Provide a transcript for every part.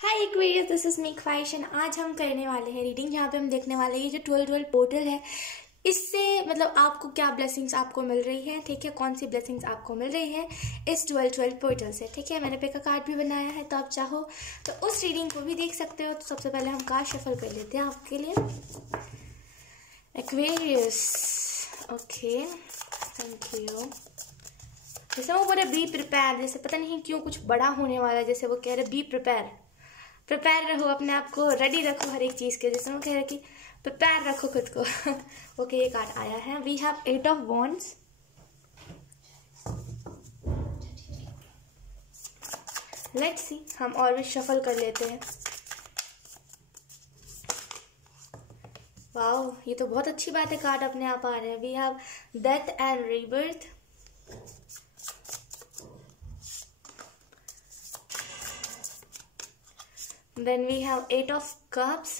Hi Aquarius, this is me ख्वाहिश and आज हम करने वाले हैं रीडिंग जहाँ पे हम देखने वाले हैं ये जो 12 पोर्टल है इससे मतलब आपको क्या ब्लेसिंग्स आपको मिल रही है। ठीक है, कौन सी ब्लेसिंग्स आपको मिल रही है इस 12 पोर्टल से। ठीक है, मैंने पिक कार्ड भी बनाया है तो आप चाहो तो उस रीडिंग को भी देख सकते हो। तो सबसे पहले हम कार्ड शफल कर लेते हैं आपके लिए। Aquarius, okay, thank you. जैसे वो बोले बी प्रिपेयर, जैसे पता नहीं क्यों कुछ बड़ा होने वाला है, जैसे वो कह रहे बी प्रिपेयर रहो, अपने आप को रेडी रखो हर एक चीज़ के। जैसे वो कह रहे कि प्रिपेयर रखो खुद को। ओके, ये कार्ड आया है। We have 8 of wands. Let's see, हम और भी शफल कर लेते हैं। वाओ, ये तो बहुत अच्छी बात है, कार्ड अपने आप आ रहे हैं। We have death and rebirth. Then we have 8 of cups.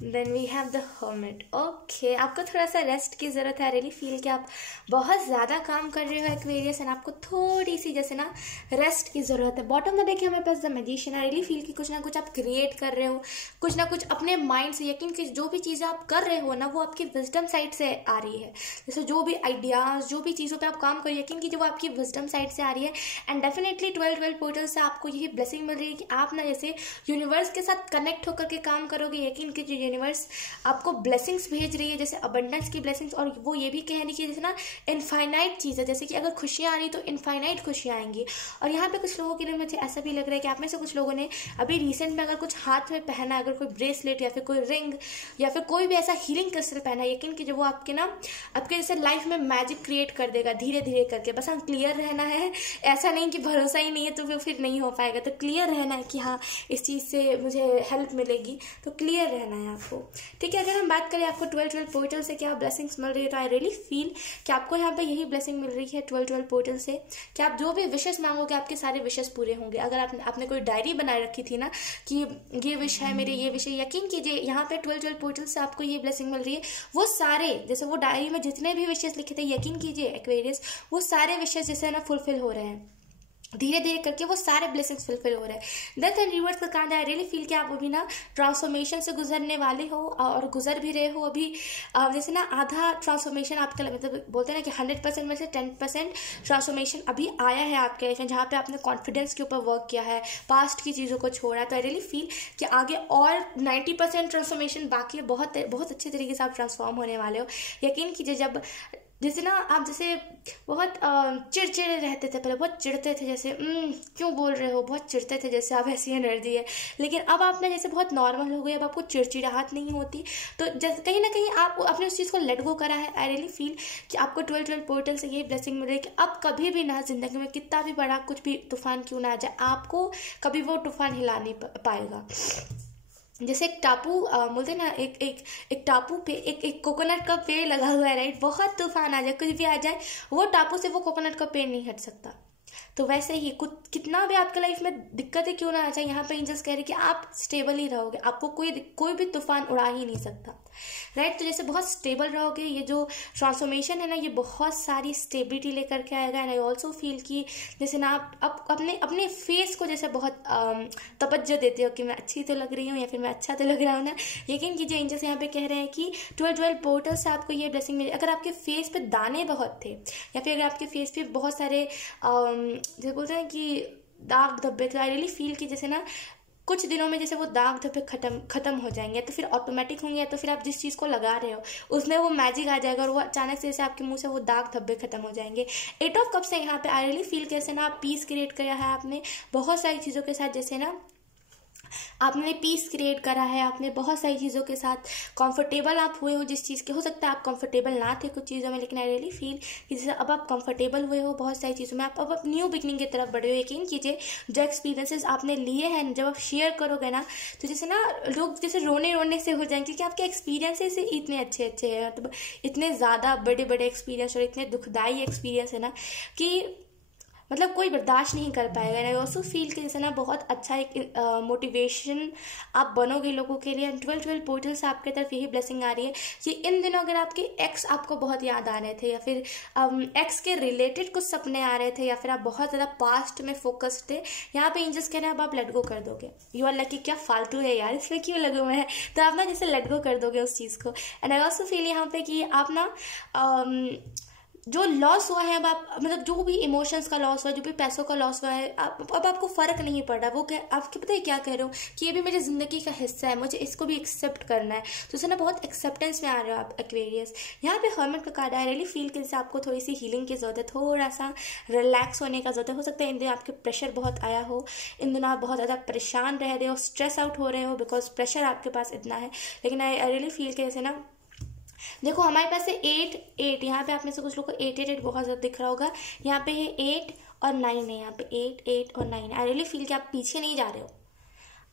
Then we have the hermit. Okay, आपको थोड़ा सा रेस्ट की ज़रूरत है। आई रियली फील कि आप बहुत ज़्यादा काम कर रहे हो एक्वेरियस एंड आपको थोड़ी सी जैसे ना रेस्ट की ज़रूरत है। बॉटम में देखिए हमारे पास the magician. I really feel कि कुछ ना कुछ आप क्रिएट कर रहे हो, कुछ ना कुछ अपने माइंड से। यकीन कि जो भी चीज़ें आप कर रहे हो ना वो आपकी विजडम साइड से आ रही है। जैसे जो भी आइडियाज़, जो भी चीज़ों पर आप काम करो, यकीन कि जो आपकी विजडम साइड से आ रही है। एंड डेफिनेटली 12 पोर्टल से आपको यही ब्लेसिंग मिल रही है कि आप ना जैसे यूनिवर्स के साथ कनेक्ट होकर के काम करोगे। यकीन कि जो यूनिवर्स आपको ब्लेसिंग्स भेज रही है, जैसे अबंडेंस की ब्लेसिंग्स, और वो ये भी कह रही है जैसे ना इनफाइनाइट चीज़ है। जैसे कि अगर खुशियाँ आ रही तो इनफाइनाइट खुशियाँ आएंगी। और यहाँ पे कुछ लोगों के लिए मुझे ऐसा भी लग रहा है कि आप में से कुछ लोगों ने अभी रिसेंट में अगर कुछ हाथ में पहना, अगर कोई ब्रेसलेट या फिर कोई रिंग या फिर कोई भी ऐसा हीलिंग क्रिस्टल पहना, यकीन कि जो वो आपके ना आपके जैसे लाइफ में मैजिक क्रिएट कर देगा धीरे धीरे करके। बस हम क्लियर रहना है, ऐसा नहीं कि भरोसा ही नहीं है तो फिर नहीं हो पाएगा। तो क्लियर रहना है कि हाँ इस चीज़ से मुझे हेल्प मिलेगी, तो क्लियर रहना है आपको। ठीक है, अगर हम बात करें आपको 12 पोर्टल से क्या ब्लेसिंग्स मिल रही है, तो आई रियली फील कि आपको यहाँ पे यही ब्लेसिंग मिल रही है 12 पोर्टल से कि आप जो भी विशेस मांगोगे आपके सारे विशेस पूरे होंगे। अगर आपने कोई डायरी बनाए रखी थी ना कि ये विश है मेरे, ये विश है, यकीन कीजिए यहाँ पे 12 पोर्टल से आपको ये ब्लेसिंग मिल रही है। वो सारे जैसे वो डायरी में जितने भी विशेस लिखे थे, यकीन कीजिए एक्वेरियस वो सारे विशेस जैसे है ना फुलफिल हो रहे हैं धीरे धीरे करके। वो सारे ब्लेसिंग्स फुलफिल हो रहे हैं। डेथ एंड रिवर्स का कार्ड आई रियली फील कि आप अभी ना ट्रांसफॉर्मेशन से गुजरने वाले हो और गुजर भी रहे हो अभी। जैसे ना आधा ट्रांसफॉर्मेशन आपका मतलब बोलते हैं ना कि 100% में से 10% ट्रांसफॉर्मेशन अभी आया है आपके लाइफ में, जहाँ पे आपने कॉन्फिडेंस के ऊपर वर्क किया है, पास्ट की चीज़ों को छोड़ा। तो आई रियली फील कि आगे और 90% ट्रांसफॉर्मेशन बाकी है। बहुत बहुत अच्छे तरीके से आप ट्रांसफॉर्म होने वाले हो। यकीन कीजिए जब जैसे ना आप जैसे बहुत चिड़चिड़े रहते थे, पहले बहुत चिढ़ते थे, जैसे क्यों बोल रहे हो, बहुत चिढ़ते थे जैसे आप, ऐसी एनर्जी है। लेकिन अब आप ना जैसे बहुत नॉर्मल हो गए, अब आपको चिड़चिड़ाहट नहीं होती। तो जैसे कहीं ना कहीं आप अपने उस चीज़ को लेट गो करा है। आई रियली फील कि आपको 12 पोर्टल से यही ब्लेसिंग मिल रही है कि अब कभी भी ना जिंदगी में कितना भी बड़ा कुछ भी तूफान क्यों ना आ जाए, आपको कभी वो तूफान हिला नहीं पाएगा। जैसे एक टापू बोलते हैं ना, एक टापू पे एक कोकोनट का पेड़ लगा हुआ है, राइट। बहुत तूफान आ जाए, कुछ भी आ जाए, वो टापू से वो कोकोनट का पेड़ नहीं हट सकता। तो वैसे ही कुछ कितना भी आपके लाइफ में दिक्कतें क्यों ना आ जाए, यहाँ पे एंजल्स कह रहे कि आप स्टेबल ही रहोगे, आपको कोई भी तूफान उड़ा ही नहीं सकता, राइट। तो जैसे बहुत स्टेबल रहोगे। ये जो ट्रांसफॉर्मेशन है ना ये बहुत सारी स्टेबिलिटी लेकर के आएगा। एंड आई ऑल्सो फील कि जैसे ना आप अपने फेस को जैसे बहुत तवज्जो देते हो कि मैं अच्छी तो लग रही हूँ या फिर मैं अच्छा तो लग रहा हूँ ना। यकीन कीजिए एंजल्स यहाँ पे कह रहे हैं कि 12 पोर्टल से आपको ये ब्लेसिंग मिली। अगर आपके फेस पे दाने बहुत थे या फिर अगर आपके फेस पे बहुत सारे जैसे बोलते हैं कि दाग धब्बे थे, आई रियली फील कि जैसे ना कुछ दिनों में जैसे वो दाग धब्बे खत्म हो जाएंगे, तो फिर ऑटोमेटिक होंगे, तो फिर आप जिस चीज़ को लगा रहे हो उसमें वो मैजिक आ जाएगा और वो अचानक से जैसे आपके मुंह से वो दाग धब्बे खत्म हो जाएंगे। 8 ऑफ कप्स है यहाँ पे। आई रियली फील कैसे ना आप पीस क्रिएट किया है आपने बहुत सारी चीज़ों के साथ। जैसे ना आपने पीस क्रिएट करा है, आपने बहुत सारी चीज़ों के साथ कंफर्टेबल आप हुए हो जिस चीज़ के। हो सकता है आप कंफर्टेबल ना थे कुछ चीज़ों में, लेकिन आई रियली फील कि जैसे अब आप कंफर्टेबल हुए हो बहुत सारी चीज़ों में, आप अब न्यू बिगनिंग की तरफ बढ़े हो। यकीन कीजिए जो एक्सपीरियंसेस आपने लिए हैं जब आप शेयर करोगे ना, तो जैसे ना लोग जैसे रोने से हो जाएंगे कि आपके एक्सपीरियंसेस इतने अच्छे हैं, मतलब इतने ज़्यादा बड़े एक्सपीरियंस और इतने दुखदाई एक्सपीरियंस है ना कि मतलब कोई बर्दाश्त नहीं कर पाएगा। एंड आई ऑल्सो फील कि जैसे ना बहुत अच्छा एक मोटिवेशन आप बनोगे लोगों के लिए। 12 पोर्टल से आपकी तरफ यही ब्लेसिंग आ रही है कि इन दिनों अगर आपके एक्स आपको बहुत याद आ रहे थे, या फिर एक्स के रिलेटेड कुछ सपने आ रहे थे, या फिर आप बहुत ज़्यादा पास्ट में फोकस्ड थे, यहाँ पे एंजल्स कह रहे हैं अब आप लेट गो कर दोगे। यू आर लाइक कि क्या फालतू है यार, इसमें क्यों लगे हुए हैं, तो आप ना जैसे लेट गो कर दोगे उस चीज़ को। एंड आई ऑल्सो फील यहाँ पे कि आप ना जो लॉस हुआ है, अब आप मतलब जो भी इमोशंस का लॉस हुआ है, जो भी पैसों का लॉस हुआ है, अब आपको फ़र्क नहीं पड़ रहा। वो क्या आपके पता है क्या कह रहे हो कि ये भी मेरी ज़िंदगी का हिस्सा है, मुझे इसको भी एक्सेप्ट करना है। तो उसे ना बहुत एक्सेप्टेंस में आ रहे हो आप एक्वेरियस। यहाँ पे हर्मिट का कार्ड है, रियली फील कि जैसे आपको थोड़ी सी हीलिंग की ज़रूरत है, थोड़ा सा रिलैक्स होने का ज़रूरत है। हो सकता है इन दिनों आपके प्रेशर बहुत आया हो, इन दिनों आप बहुत ज़्यादा परेशान रह रहे हो, स्ट्रेस आउट हो रहे हो, बिकॉज प्रेशर आपके पास इतना है। लेकिन आई रियली फील कि जैसे ना देखो हमारे पास है 8 यहाँ पे आप में से कुछ लोग को 8 बहुत ज़्यादा दिख रहा होगा। यहाँ पे है 8 और 9 है, यहाँ पे 8 और 9। आई रियली फील कि आप पीछे नहीं जा रहे हो,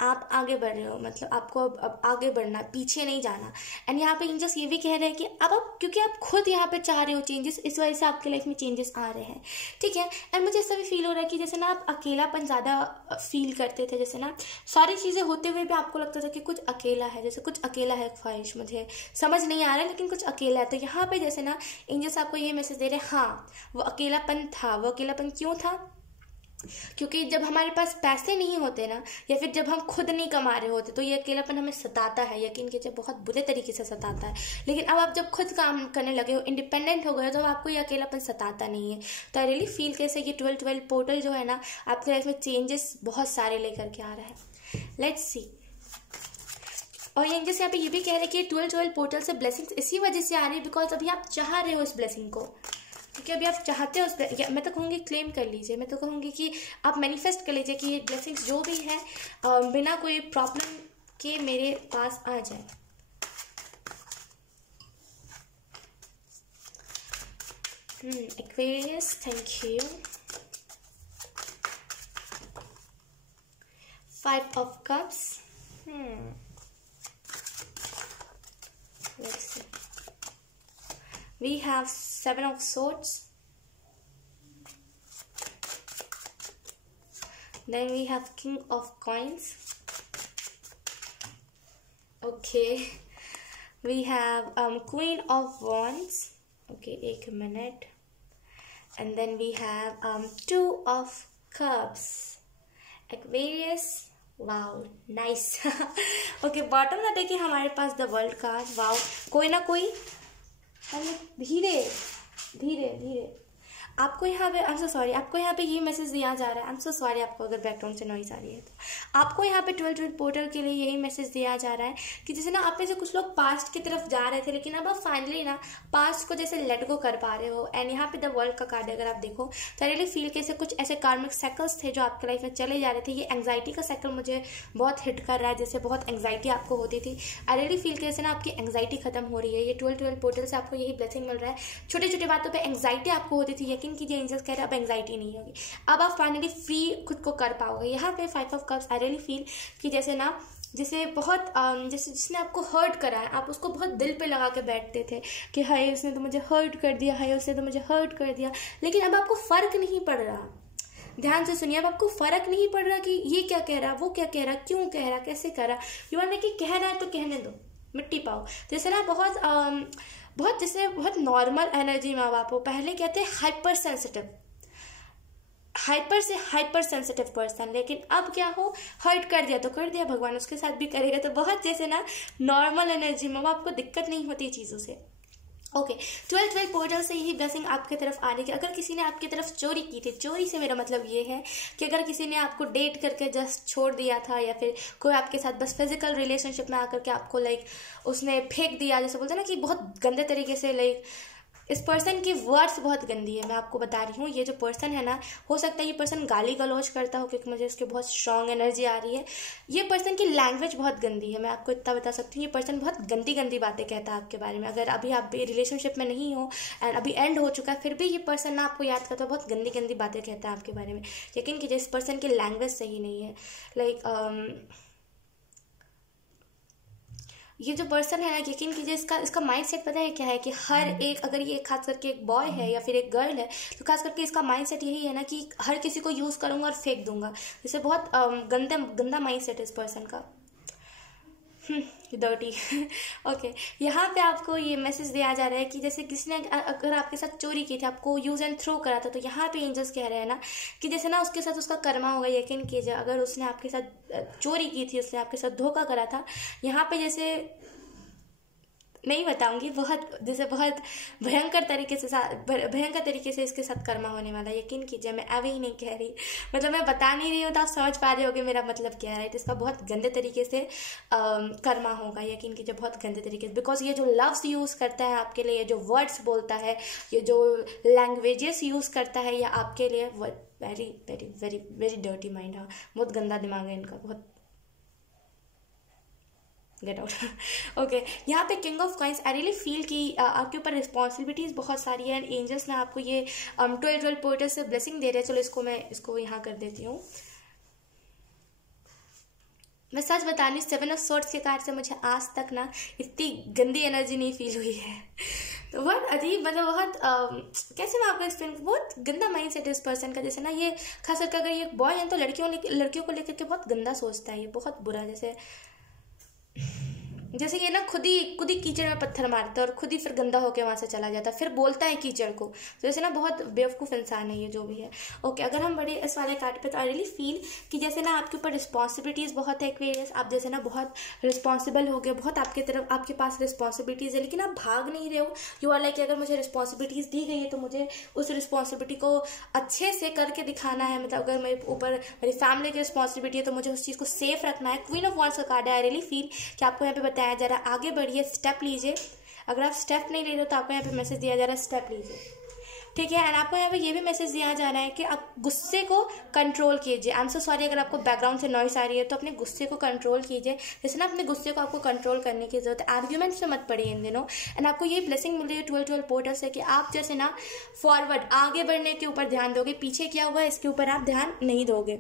आप आगे बढ़ रहे हो। मतलब आपको अब आगे बढ़ना, पीछे नहीं जाना। एंड यहाँ पे एंजल्स ये भी कह रहे हैं कि अब आप क्योंकि आप खुद यहाँ पे चाह रहे हो चेंजेस, इस वजह से आपके लाइफ में चेंजेस आ रहे हैं, ठीक है। एंड मुझे ऐसा भी फील हो रहा है कि जैसे ना आप अकेलापन ज़्यादा फील करते थे, जैसे ना सारी चीज़ें होते हुए भी आपको लगता था कि कुछ अकेला है, जैसे कुछ अकेला है ख्वाहिश, मुझे समझ नहीं आ रहा है लेकिन कुछ अकेला है। तो यहाँ पे जैसे ना एंजल्स आपको ये मैसेज दे रहे हैं, हाँ वो अकेलापन था। वो अकेलापन क्यों था? क्योंकि जब हमारे पास पैसे नहीं होते ना, या फिर जब हम खुद नहीं कमा रहे होते, तो ये अकेलापन हमें सताता है, यकीन कीजिए बहुत बुरे तरीके से सताता है। लेकिन अब आप जब खुद काम करने लगे हो, इंडिपेंडेंट हो गए हो, तो आपको ये अकेलापन सताता नहीं है। तो आई रियली फील कैसे ये 12 पोर्टल जो है ना आपके लाइफ में चेंजेस बहुत सारे लेकर के आ रहा है। Let's see. और ये जैसे यहाँ पे ये भी कह रहे हैं कि 12 पोर्टल से ब्लेसिंग्स इसी वजह से आ रही है बिकॉज अभी आप चाह रहे हो इस ब्लेसिंग को, क्योंकि अभी आप चाहते हो उस मैं तो कहूँगी क्लेम कर लीजिए, मैं तो कहूँगी कि आप मैनिफेस्ट कर लीजिए कि ये ब्लेसिंग्स जो भी है बिना कोई प्रॉब्लम के मेरे पास आ जाए। Aquarius, thank you. 5 of cups. Let's see. We have 7 of swords. Then we have king of coins. Okay. We have queen of wands. Okay, एक minute. And then we have 2 of cups. Aquarius. Wow nice. Okay, bottom ना देखिए हमारे पास the world card. Wow, कोई ना कोई धीरे धीरे धीरे आपको यहाँ पे, आई एम सो सॉरी, आपको यहाँ पे ये मैसेज दिया जा रहा है। आई एम सो सॉरी आपको अगर बैकग्राउंड से नॉइज आ रही है तो आपको यहाँ पे 12 पोर्टल के लिए यही मैसेज दिया जा रहा है कि जैसे ना आप में से कुछ लोग पास्ट की तरफ जा रहे थे, लेकिन अब आप फाइनली ना पास्ट को जैसे लेट गो कर पा रहे हो। एंड यहाँ पे द वर्ल्ड का कार्ड अगर आप देखो तो आई रियली फील कैसे कुछ ऐसे कार्मिक साइकिल्स थे जो आपके लाइफ में चले जा रहे थे। ये एंग्जाइटी का साइकिल मुझे बहुत हिट कर रहा है, जैसे बहुत एंग्जाइटी आपको होती थी। आई रियली फील कैसे ना आपकी एंग्जाइटी खत्म हो रही है। ये 12 पोर्टल से आपको यही ब्लेसिंग मिल रहा है। छोटी छोटी बातों पर एंग्जाइटी आपको होती थी, यकीन कीजिए एंजल्स कह रहे हैं अब एंग्जाइटी नहीं होगी, अब आप फाइनली फ्री खुद को कर पाओगे। यहाँ पे 5 of cups I really feel कि जैसे ना जिसे बहुत जैसे जिसने आपको हर्ट करा है, आप उसको बहुत दिल पे लगा के बैठते थे कि हाय उसने तो मुझे हर्ट कर दिया, हाय उसने तो मुझे हर्ट कर दिया, लेकिन अब आपको फ़र्क नहीं पड़ रहा। ध्यान से सुनिए, अब आपको फ़र्क नहीं पड़ रहा कि ये क्या कह रहा, वो क्या कह रहा, क्यों कह रहा, कैसे कह रहा। यू आर कि कह रहा है तो कहने दो, मिट्टी पाओ। जैसे ना बहुत जैसे बहुत नॉर्मल एनर्जी में अब आप हो। पहले कहते हैं हाइपर सेंसिटिव, हाइपर से हाइपर सेंसिटिव पर्सन, लेकिन अब क्या हो, हर्ट कर दिया तो कर दिया, भगवान उसके साथ भी करेगा। तो बहुत जैसे ना नॉर्मल एनर्जी में आपको दिक्कत नहीं होती चीज़ों से। ओके, 12 पोर्टल से यही ब्लेसिंग आपकी तरफ आने की। अगर किसी ने आपकी तरफ चोरी की थी, चोरी से मेरा मतलब ये है कि अगर किसी ने आपको डेट करके जस्ट छोड़ दिया था, या फिर कोई आपके साथ बस फिजिकल रिलेशनशिप में आकर के आपको उसने फेंक दिया, जैसे बोलते हैं ना कि बहुत गंदे तरीके से इस पर्सन की वर्ड्स बहुत गंदी है, मैं आपको बता रही हूँ। ये जो पर्सन है ना, हो सकता है ये पर्सन गाली गलौज करता हो, क्योंकि मुझे इसकी बहुत स्ट्रांग एनर्जी आ रही है। ये पर्सन की लैंग्वेज बहुत गंदी है, मैं आपको इतना बता सकती हूँ। ये पर्सन बहुत गंदी गंदी बातें कहता है आपके बारे में। अगर अभी आप रिलेशनशिप में नहीं हो एंड अभी एंड हो चुका है, फिर भी ये पर्सन ना आपको याद करता है, बहुत गंदी गंदी बातें कहता है आपके बारे में। यकीन कीजिए इस पर्सन की लैंग्वेज सही नहीं है। ये जो पर्सन है ना, यकीन कीजिए इसका माइंड सेट पता है क्या है कि हर एक, अगर ये खास करके एक बॉय है या फिर एक गर्ल है, तो खास करके इसका माइंड सेट यही है ना कि हर किसी को यूज़ करूँगा और फेंक दूंगा। जैसे बहुत गंदा माइंड सेट है इस पर्सन का, डर्टी। ओके, यहाँ पे आपको ये मैसेज दिया जा रहा है कि जैसे किसी ने अगर आपके साथ चोरी की थी, आपको यूज़ एंड थ्रो करा था, तो यहाँ पे एंजल्स कह रहे हैं ना कि जैसे ना उसके साथ उसका कर्मा होगा। यकीन कीजिए, अगर उसने आपके साथ चोरी की थी, उसने आपके साथ धोखा करा था, यहाँ पे जैसे नहीं बताऊंगी, बहुत जैसे बहुत भयंकर तरीके से इसके साथ कर्मा होने वाला है। यकीन कीजिए, मैं अभी ही नहीं कह रही, मतलब मैं बता नहीं रही हूँ तो आप समझ पा रहे होगे मेरा मतलब क्या है, राइट। इसका बहुत गंदे तरीके से कर्मा होगा। यकीन कीजिए, बहुत गंदे तरीके से, बिकॉज ये जो लफ्ज़ यूज़ करता है आपके लिए, ये जो वर्ड्स बोलता है, ये जो लैंग्वेजेस यूज़ करता है, ये आपके लिए very very very very dirty mind है। बहुत गंदा दिमाग है इनका, बहुत गेट आउट। ओके, यहाँ पे king of coins, I really feel कि आपके ऊपर रिस्पॉन्सिबिलिटीज़ बहुत सारी है एंड एंजल्स ने आपको ये 12 पोर्टल से ब्लेसिंग दे रहे हैं। चलो मैं इसको यहाँ कर देती हूँ। मैं सच बता रही हूँ, 7 ऑफ स्वॉर्ड्स के कार्ड से मुझे आज तक ना इतनी गंदी एनर्जी नहीं फील हुई है। तो बहुत अजीब, मतलब बहुत कैसे मैं आपको एक्सप्लेन, बहुत गंदा माइंड सेट है इस पर्सन का। जैसे ना ये खास करके अगर ये बॉय है तो लड़कियों को लेकर के बहुत गंदा सोचता है, ये बहुत बुरा। जैसे ये ना खुद ही कीचड़ में पत्थर मारता है और खुद ही फिर गंदा होकर वहाँ से चला जाता है, फिर बोलता है कीचड़ को। तो जैसे ना बहुत बेवकूफ़ इंसान है ये, जो भी है। ओके, अगर हम बड़े इस वाले कार्ड पे, तो आई रियली फील कि जैसे ना आपके ऊपर रिस्पॉन्सिबिलिटीज़ बहुत है एक्वेरियस। आप जैसे ना बहुत रिस्पॉन्सिबल हो गए, बहुत आपके पास रिस्पॉन्सिबिलिटीज़ है, लेकिन आप भाग नहीं रहे हो। यू आर लाइक, अगर मुझे रिस्पॉन्सिबिलिटीज़ दी गई है तो मुझे उस रिस्पॉन्सिबिलिटी को अच्छे से करके दिखाना है। मतलब अगर मेरे ऊपर मेरी फैमिली की रिस्पॉन्सिबिलिटी है तो मुझे उस चीज़ को सेफ रखना है। क्वीन ऑफ वांड्स का कार्ड है। आई रियली फील कि आपको यहाँ पे बताया जा रहा है आगे बढ़िए, स्टेप लीजिए। अगर आप स्टेप नहीं ले रहे हो तो आपको यहाँ पे मैसेज दिया जा रहा है स्टेप लीजिए, ठीक है। एंड आपको यहाँ पे ये भी मैसेज दिया जा रहा है कि आप गुस्से को कंट्रोल कीजिए। आई एम सो सॉरी अगर आपको बैकग्राउंड से नॉइस आ रही है, तो अपने गुस्से को कंट्रोल कीजिए। जैसे ना अपने गुस्से को आपको कंट्रोल करने की जरूरत है, आर्ग्यूमेंट से मत पड़िए इन दिनों। एंड आपको ये ब्लेसिंग मिल रही है 12 पोर्टल से कि आप जैसे ना फॉरवर्ड आगे बढ़ने के ऊपर ध्यान दोगे, पीछे क्या हुआ इसके ऊपर आप ध्यान नहीं दोगे।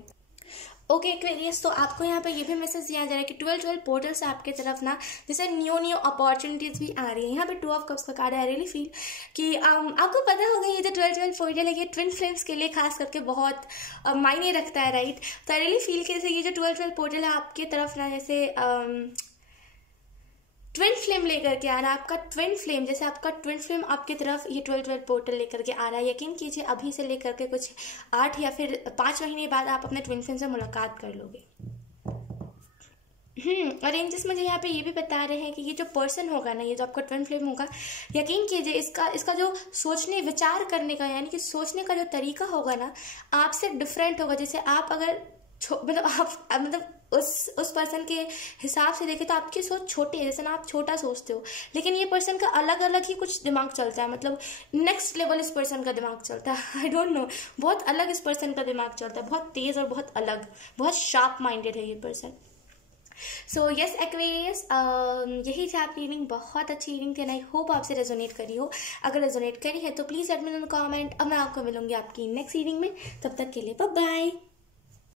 ओके एक्वेरियस, तो आपको यहाँ पे ये भी मैसेज दिया जा रहा है कि 12 पोर्टल से आपके तरफ ना जैसे न्यू अपॉर्चुनिटीज़ भी आ रही है। यहाँ पे 2 ऑफ कप्स का कार्ड है। आई रियली फील कि आपको पता होगा ये जो 12 पोर्टल है ये ट्विन फ्लेम्स के लिए खास करके बहुत मायने रखता है, राइट। तो आई रियली फील कि जैसे ये जो 12 पोर्टल है आपके तरफ ना, जैसे ट्विन फ्लेम लेकर के आ रहा है। आपका ट्विन फ्लेम, जैसे आपका ट्विन फ्लेम आपकी तरफ ये 12 पोर्टल लेकर के आ रहा है। यकीन कीजिए, अभी से लेकर के कुछ 8 या फिर 5 महीने बाद आप अपने ट्विन फ्लेम से मुलाकात कर लोगे। और एंजल्स मुझे यहाँ पे ये भी बता रहे हैं कि ये जो पर्सन होगा ना, ये जो आपका ट्विन फ्लेम होगा, यकीन कीजिए इसका जो सोचने विचार करने का, यानी कि सोचने का जो तरीका होगा ना, आपसे डिफरेंट होगा। जैसे आप अगर मतलब उस पर्सन के हिसाब से देखें तो आपकी सोच छोटी है, जैसे ना आप छोटा सोचते हो, लेकिन ये पर्सन का अलग अलग ही कुछ दिमाग चलता है। मतलब नेक्स्ट लेवल इस पर्सन का दिमाग चलता है। आई डोंट नो, बहुत अलग इस पर्सन का दिमाग चलता है, बहुत तेज और बहुत अलग, बहुत शार्प माइंडेड है ये पर्सन। सो यस एक्वेरियस, यही थी आपकी रीडिंग। बहुत अच्छी रीडिंग थी, आई होप आपसे रेजोनेट करी हो। अगर रेजोनेट करी है तो please let me know in comment. अब मैं आपको मिलूंगी आपकी नेक्स्ट रीडिंग में, तब तक के लिए बाय बाय।